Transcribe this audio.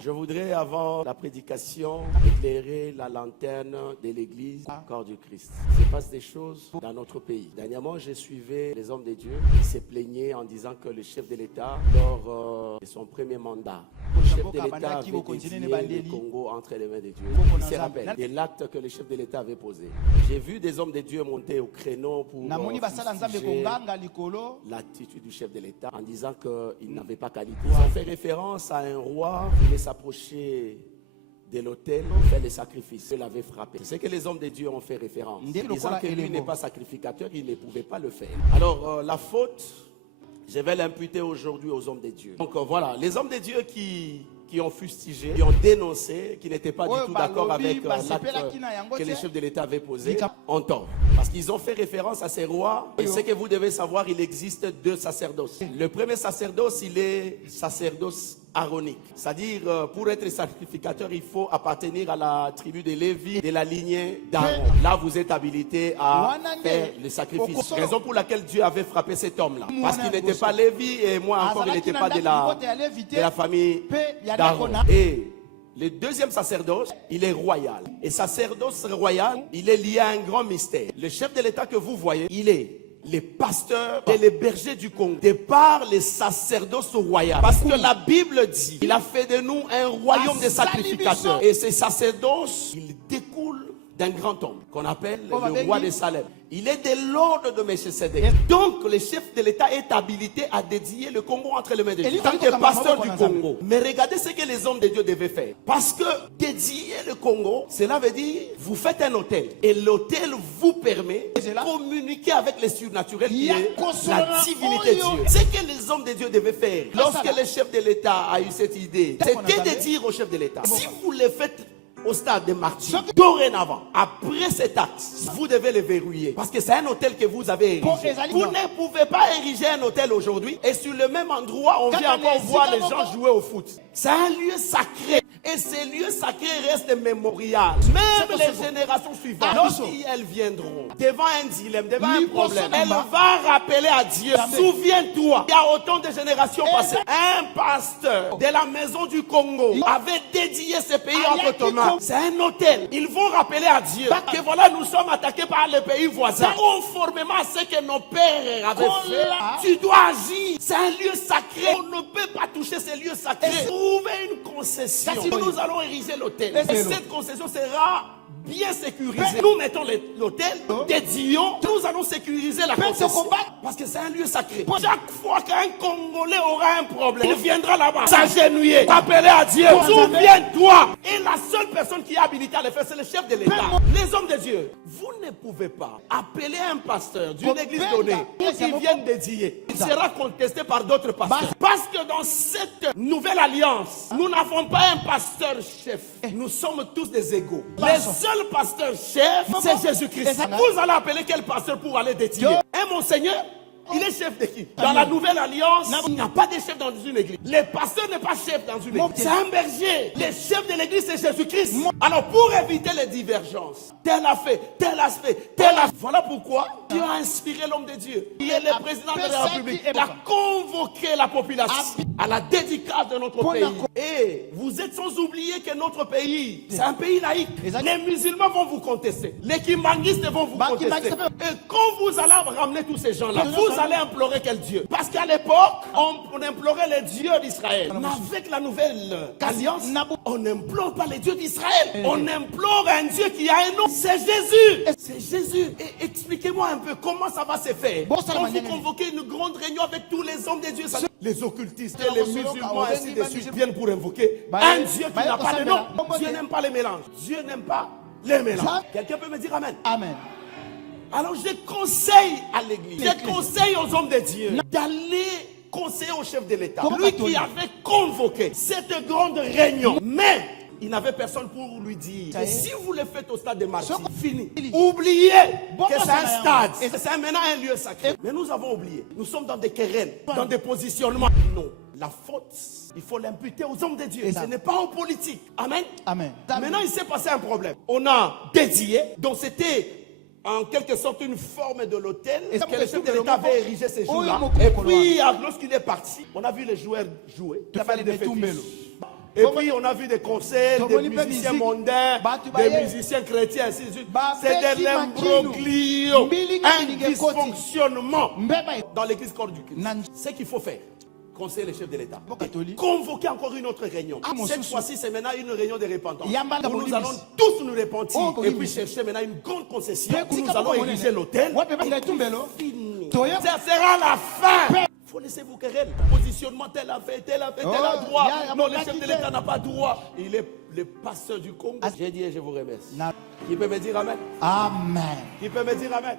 Je voudrais, avant la prédication, éclairer la lanterne de l'église Corps du Christ. Il se passe des choses dans notre pays. Dernièrement, j'ai suivi les hommes de Dieu qui se plaignaient en disant que le chef de l'État, lors de son premier mandat, le chef de l'État avait dédié le Congo entre les mains de Dieu. Il se rappelle de l'acte que le chef de l'État avait posé. J'ai vu des hommes de Dieu monter au créneau pour fustiger l'attitude du chef de l'État en disant qu'il n'avait pas qualité. Ils ont fait référence à un roi qui voulait s'approcher de l'autel pour faire les sacrifices. Il l'avait frappé. C'est ce que les hommes de Dieu ont fait référence. Disant que lui n'est pas sacrificateur, il ne pouvait pas le faire. Alors la faute, je vais l'imputer aujourd'hui aux hommes de Dieu. Donc voilà, les hommes de Dieu qui ont fustigé, qui ont dénoncé, qui n'étaient pas du tout d'accord avec l'acte que les chefs de l'État avaient posé, ont tort. Parce qu'ils ont fait référence à ces rois. Et ce que vous devez savoir, il existe deux sacerdoces. Le premier sacerdoce, il est sacerdoce aronique. C'est-à-dire, pour être sacrificateur, il faut appartenir à la tribu de Lévi, de la lignée d'Aaron. Là, vous êtes habilité à faire le sacrifice. Raison pour laquelle Dieu avait frappé cet homme-là. Parce qu'il n'était pas Lévi et moi encore, il n'était pas de la famille d'Aaron. Et le deuxième sacerdoce, il est royal. Et sacerdoce royal, il est lié à un grand mystère. Le chef de l'État que vous voyez, il est les pasteurs et les bergers du Congo, de par les sacerdoces royaux. Parce que la Bible dit, il a fait de nous un royaume de sacrificateurs. Et ces sacerdoces, ils découlent d'un grand homme qu'on appelle le roi de Salem. Il est de l'ordre de Melchisedec. Donc le chef de l'État est habilité à dédier le Congo entre les mains de Dieu. En tant que pasteur du Congo. Mais regardez ce que les hommes de Dieu devaient faire. Parce que dédier le Congo, cela veut dire, vous faites un hôtel. Et l'hôtel vous permet de communiquer avec les surnaturels qui est la divinité de Dieu. Ce que les hommes de Dieu devaient faire, lorsque le chef de l'État a eu cette idée, c'était de dire au chef de l'État, si vous le faites au stade de martyrs, dorénavant, après cet acte, vous devez le verrouiller. Parce que c'est un hôtel que vous avez érigé. Vous ne pouvez pas ériger un hôtel aujourd'hui et sur le même endroit, on vient encore voir les gens jouer au foot. C'est un lieu sacré. Et ces lieux sacrés restent mémorial. Même les générations suivantes, lorsqu'elles viendront devant un dilemme, devant un problème, elles vont rappeler à Dieu. Souviens-toi, il y a autant de générations passées. Un pasteur de la maison du Congo avait dédié ce pays entre tes mains. C'est un hôtel. Ils vont rappeler à Dieu que voilà, nous sommes attaqués par les pays voisins. Conformément à ce que nos pères avaient fait, tu dois agir. C'est un lieu sacré. On ne peut pas toucher ces lieux sacrés. Trouver une concession. Nous allons ériger l'hôtel. Et cette concession sera bien sécurisée. Nous mettons l'hôtel, dédions, nous allons sécuriser la concession. Parce que c'est un lieu sacré. Chaque fois qu'un Congolais aura un problème, il viendra là-bas, s'agenouiller, appeler à Dieu. Souviens-toi. Et la seule personne qui est habilitée à le faire, c'est le chef de l'État. Les hommes de Dieu, vous ne pouvez pas appeler un pasteur d'une église donnée qui vienne dédier. Il sera contesté par d'autres pasteurs. Parce que dans cette nouvelle alliance, nous n'avons pas un pasteur chef. Nous sommes tous des égaux. Les seuls pasteur chef, c'est Jésus-Christ. Vous allez appeler quel pasteur pour aller dédier? Un monseigneur? Il est chef de qui? Dans la nouvelle alliance, il n'y a pas de chef dans une église. Le pasteur n'est pas chef dans une église. C'est un berger. Le chef de l'église, c'est Jésus-Christ. Alors, pour éviter les divergences, tel a fait, tel aspect, tel a fait. Voilà pourquoi Dieu a inspiré l'homme de Dieu. Il est le président de la République. Il a convoqué la population à la dédicace de notre pays. Et vous êtes sans oublier que notre pays, c'est un pays laïque. Les musulmans vont vous contester. Les kimbanguistes vont vous contester. Et quand vous allez ramener tous ces gens-là, vous allez implorer quel Dieu? Parce qu'à l'époque, on implorait les dieux d'Israël. Mais avec la nouvelle alliance, on n'implore pas les dieux d'Israël. On implore un Dieu qui a un nom. C'est Jésus. C'est Jésus. Et expliquez-moi un peu comment ça va se faire. Quand vous convoquez une grande réunion avec tous les hommes de Dieu, les occultistes et les musulmans ainsi de suite viennent pour invoquer un Dieu qui n'a pas de nom. Dieu n'aime pas les mélanges. Dieu n'aime pas les mélanges. Quelqu'un peut me dire Amen? Amen. Alors je conseille à l'église, je conseille aux hommes de Dieu d'aller conseiller au chef de l'État. Lui qui avait convoqué cette grande réunion. Mais il n'avait personne pour lui dire. Si vous le faites au stade de martyrs, fini. Oubliez que c'est un stade. Et c'est maintenant un lieu sacré. Mais nous avons oublié. Nous sommes dans des querelles, dans des positionnements. Non. La faute, il faut l'imputer aux hommes de Dieu. Et ce n'est pas aux politiques. Amen. Amen. Maintenant, il s'est passé un problème. On a dédié. Donc c'était en quelque sorte une forme de l'hôtel que le chef de l'État avait érigé ces jours-là. Et puis, lorsqu'il est parti, on a vu les joueurs jouer. Et puis on a vu des concerts, des musiciens mondains, des musiciens chrétiens, ainsi de suite. C'est de l'imbroglio, un dysfonctionnement dans l'église corps du Christ. Ce qu'il faut faire, conseiller les chefs de l'État, convoquer encore une autre réunion. Cette fois-ci, c'est maintenant une réunion de repentance. Où nous allons tous nous repentir et puis chercher maintenant une grande concession où nous allons ériger l'hôtel. Ça sera la fin. Il faut laisser vos querelles. Positionnement, tel a fait, tel a fait, tel a droit. Non, le chef de l'État n'a pas droit. Il est le pasteur du Congo. J'ai dit et je vous remercie. Qui peut me dire Amen? Amen. Qui peut me dire Amen?